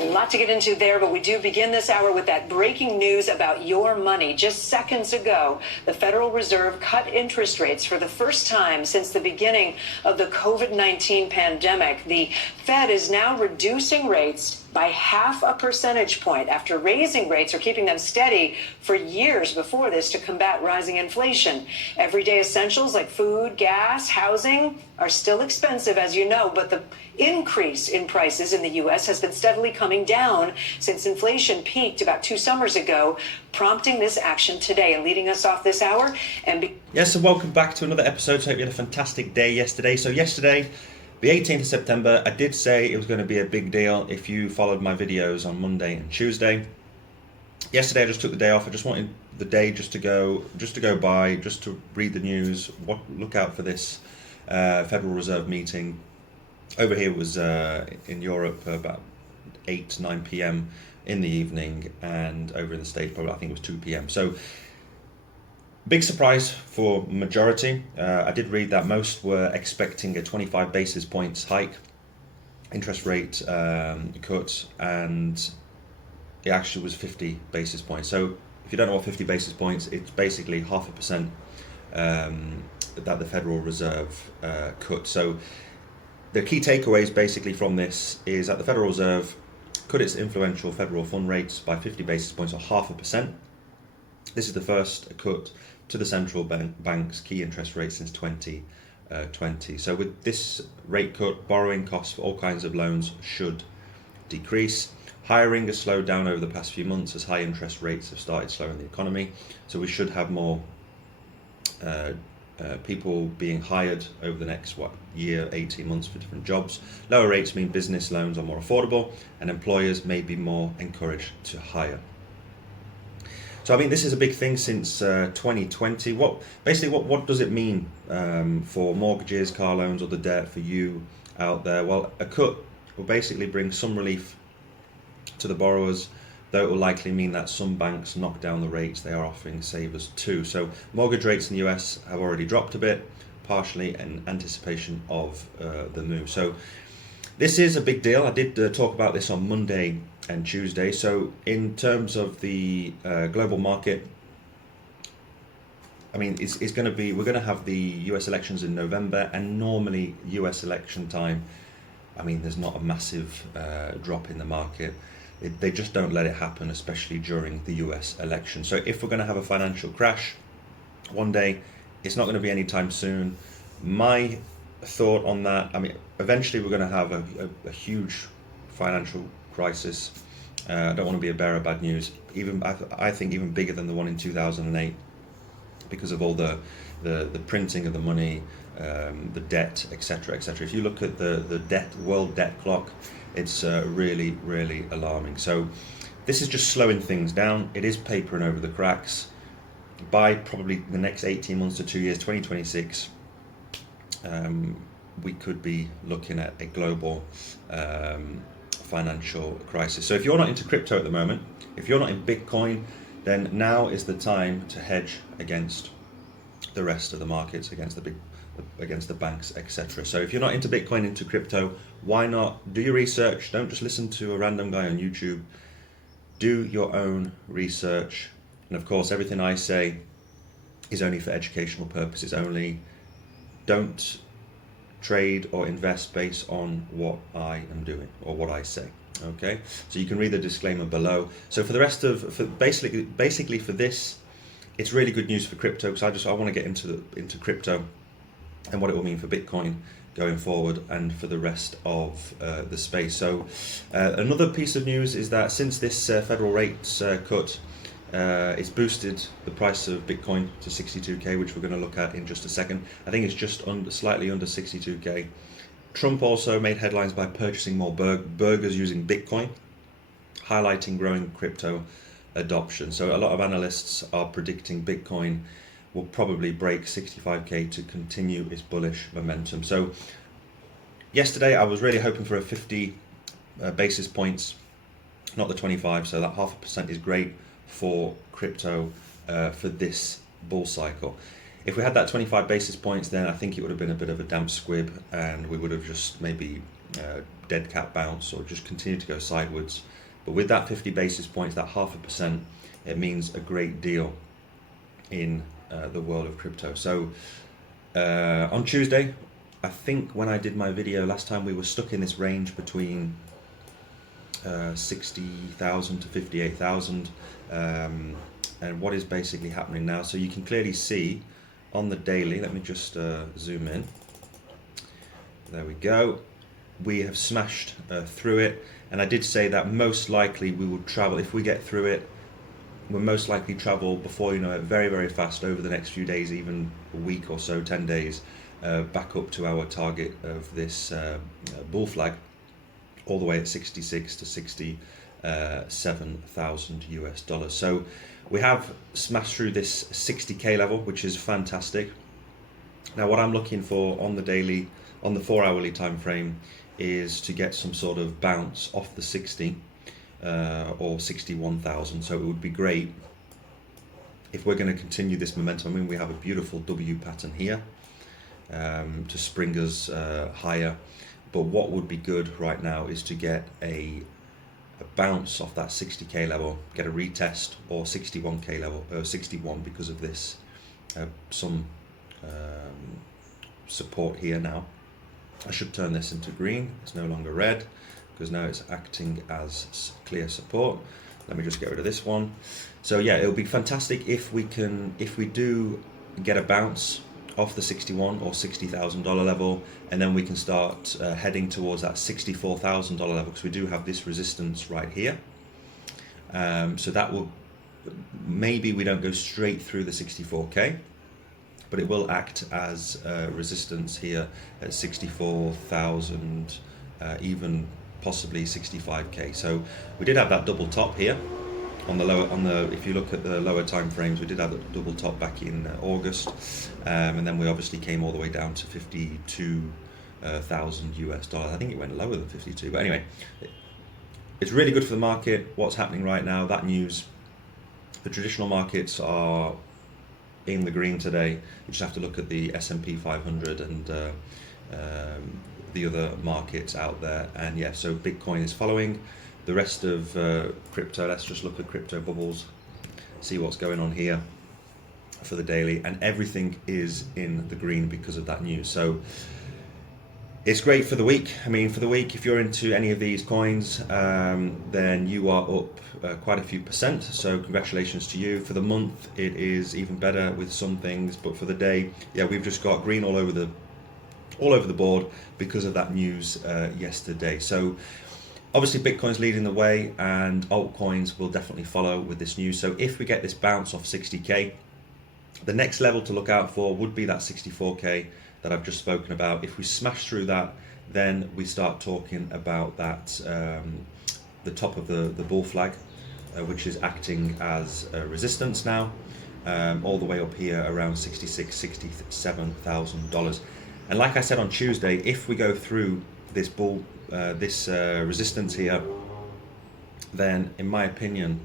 A lot to get into there, but we do begin this hour with that breaking news about your money. Just seconds ago, the Federal Reserve cut interest rates for the first time since the beginning of the COVID-19 pandemic. The Fed is now reducing rates by 0.5 percentage point after raising rates or keeping them steady for years before this to combat rising inflation. Everyday essentials like food, gas, housing are still expensive, as you know, but the increase in prices in the U.S. has been steadily coming down since inflation peaked about 2 summers ago, prompting this action today and leading us off this hour. Yes, so welcome back to another episode. So hope you had a fantastic day yesterday. So yesterday, the 18th of September, I did say it was going to be a big deal if you followed my videos on Monday and Tuesday. Yesterday I just took the day off. I just wanted the day just to go by, just to read the news, look out for this Federal Reserve meeting. Over here was in Europe about 8-9 p.m. in the evening, and over in the States probably I think it was 2 p.m. So big surprise for majority. I did read that most were expecting a 25 basis points hike, interest rate cut, and it actually was 50 basis points. So if you don't know what 50 basis points, it's basically 0.5% that the Federal Reserve cut. So the key takeaways basically from this is that the Federal Reserve cut its influential federal fund rates by 50 basis points or 0.5%. This is the first cut to the central bank's key interest rate since 2020. So with this rate cut, borrowing costs for all kinds of loans should decrease. Hiring has slowed down over the past few months as high interest rates have started slowing the economy. So we should have more people being hired over the next year, 18 months for different jobs. Lower rates mean business loans are more affordable and employers may be more encouraged to hire. So I mean, this is a big thing since 2020. What does it mean for mortgages, car loans, or the debt for you out there? Well, a cut will basically bring some relief to the borrowers, though it will likely mean that some banks knock down the rates they are offering savers too. So mortgage rates in the US have already dropped a bit, partially in anticipation of the move. So this is a big deal. I did talk about this on Monday and Tuesday. So in terms of the global market, I mean, it's going to be, we're going to have the US elections in November, and normally US election time, I mean, there's not a massive drop in the market. They just don't let it happen, especially during the US election. So if we're going to have a financial crash one day, it's not going to be anytime soon. My thought on that, I mean, eventually we're going to have a huge financial crisis. I don't want to be a bearer of bad news. I think even bigger than the one in 2008, because of all the printing of the money, the debt, etc., etc. If you look at the world debt clock, it's really, really alarming. So this is just slowing things down. It is papering over the cracks. By probably the next 18 months to 2 years, 2026, we could be looking at a global financial crisis. So if you're not into crypto at the moment, if you're not in Bitcoin, then now is the time to hedge against the rest of the markets, against the banks, etc. So if you're not into Bitcoin, into crypto, why not do your research? Don't just listen to a random guy on YouTube. Do your own research. And of course, everything I say is only for educational purposes only. Don't trade or invest based on what I am doing or what I say. Okay, so you can read the disclaimer below. So for the rest of, basically for this, it's really good news for crypto, because I want to get into crypto and what it will mean for Bitcoin going forward and for the rest of the space. So another piece of news is that since this federal rates cut, it's boosted the price of Bitcoin to 62k, which we're going to look at in just a second. I think it's just slightly under 62k. Trump also made headlines by purchasing more burgers using Bitcoin, highlighting growing crypto adoption. So a lot of analysts are predicting Bitcoin will probably break 65k to continue its bullish momentum. So yesterday I was really hoping for a 50 basis points, not the 25, so that 0.5% is great for crypto for this bull cycle. If we had that 25 basis points, then I think it would have been a bit of a damp squib, and we would have just maybe dead cat bounce or just continue to go sideways. But with that 50 basis points, that 0.5%, it means a great deal in the world of crypto. So on Tuesday, I think when I did my video last time, we were stuck in this range between 60,000 to 58,000, and what is basically happening now. So you can clearly see on the daily, let me just zoom in. There we go. We have smashed through it, and I did say that most likely we would travel, if we get through it, we'll most likely travel, before you know it, very, very fast over the next few days, even a week or so, 10 days, back up to our target of this bull flag, all the way at 66 to 67,000 US dollars. So we have smashed through this 60k level, which is fantastic. Now what I'm looking for on the daily, on the 4 hourly time frame, is to get some sort of bounce off the 60 or 61,000. So it would be great if we're going to continue this momentum. I mean, we have a beautiful W pattern here to spring us higher, but what would be good right now is to get a bounce off that 60k level, get a retest, or 61k level, 61, because of this some support here now. I should turn this into green. It's no longer red because now it's acting as clear support. Let me just get rid of this one. So yeah, it'll be fantastic if we do get a bounce off the 61 or $60,000 level, and then we can start heading towards that $64,000 level, because we do have this resistance right here. So that will, maybe we don't go straight through the 64k, but it will act as resistance here at 64,000, even possibly 65k. So we did have that double top here on the lower, if you look at the lower time frames, we did have a double top back in August, and then we obviously came all the way down to 52,000 US dollars. I think it went lower than 52, but anyway, it's really good for the market. What's happening right now, that news, the traditional markets are in the green today. You just have to look at the S&P 500 and the other markets out there, and yeah, so Bitcoin is following the rest of crypto. Let's just look at crypto bubbles, see what's going on here for the daily, and everything is in the green because of that news. So it's great for the week. I mean, for the week, if you're into any of these coins, then you are up quite a few percent. So congratulations to you. For the month, it is even better with some things, but for the day, yeah, we've just got green all over the board because of that news yesterday. So obviously Bitcoin's leading the way, and altcoins will definitely follow with this news. So if we get this bounce off 60k, the next level to look out for would be that 64k that I've just spoken about. If we smash through that, then we start talking about that the top of the bull flag, which is acting as resistance now, all the way up here around $67,000. And like I said on Tuesday, if we go through this resistance here, then in my opinion,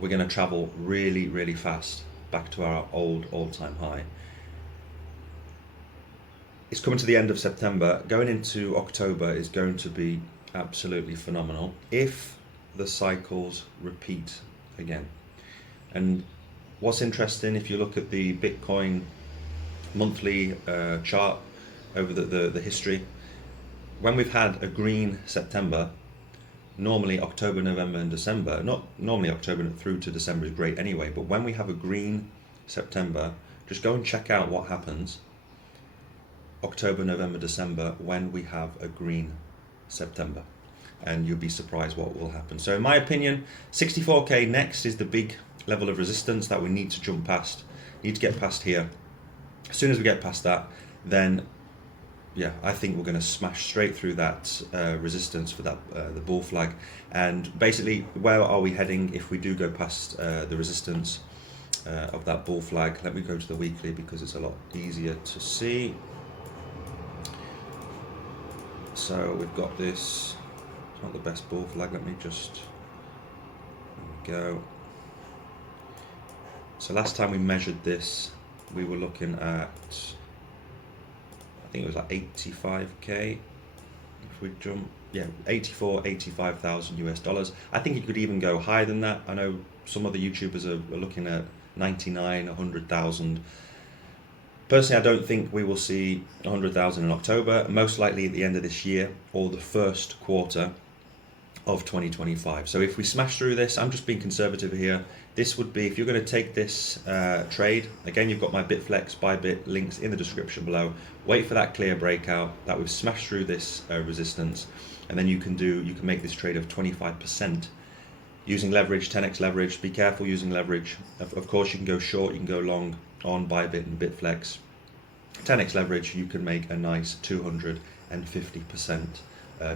we're going to travel really, really fast back to our old all-time high. It's coming to the end of September. Going into October is going to be absolutely phenomenal if the cycles repeat again. And what's interesting, if you look at the Bitcoin monthly chart over the history, when we've had a green September, normally October, November and December, not normally October through to December is great anyway, but when we have a green September, just go and check out what happens October, November, December when we have a green September, and you'll be surprised what will happen. So in my opinion, 64k next is the big level of resistance that we need to jump past, need to get past here. As soon as we get past that, then yeah, I think we're going to smash straight through that resistance for that the bull flag. And basically, where are we heading if we do go past the resistance of that bull flag? Let me go to the weekly because it's a lot easier to see. So we've got this, it's not the best bull flag, let me just, there we go. So last time we measured this, we were looking at, I think it was like 85k. if we jump, yeah, 85,000 US dollars. I think it could even go higher than that. I know some other YouTubers are looking at 99, 100,000. Personally, I don't think we will see 100,000 in October, most likely at the end of this year or the first quarter of 2025. So if we smash through this, I'm just being conservative here. This would be, if you're going to take this trade, again, you've got my Bitflex, Bybit links in the description below. Wait for that clear breakout, that we've smashed through this resistance, and then you can make this trade of 25% using leverage, 10x leverage. Be careful using leverage. Of course, you can go short, you can go long on Bybit and Bitflex. 10x leverage, you can make a nice 250%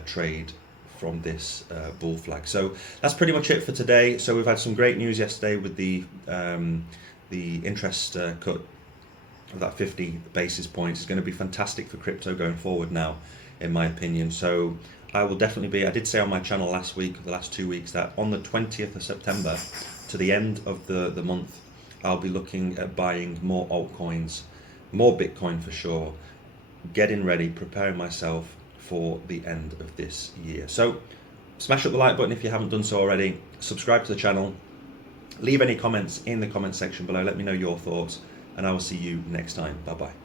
trade from this bull flag. So that's pretty much it for today. So we've had some great news yesterday with the interest cut of that 50 basis points. It's going to be fantastic for crypto going forward now, in my opinion. So I will definitely be, I did say on my channel last week, the last 2 weeks, that on the 20th of September to the end of the month, I'll be looking at buying more altcoins, more Bitcoin for sure, getting ready, preparing myself for the end of this year. So smash up the like button if you haven't done so already, subscribe to the channel, leave any comments in the comment section below, let me know your thoughts, and I will see you next time. Bye bye.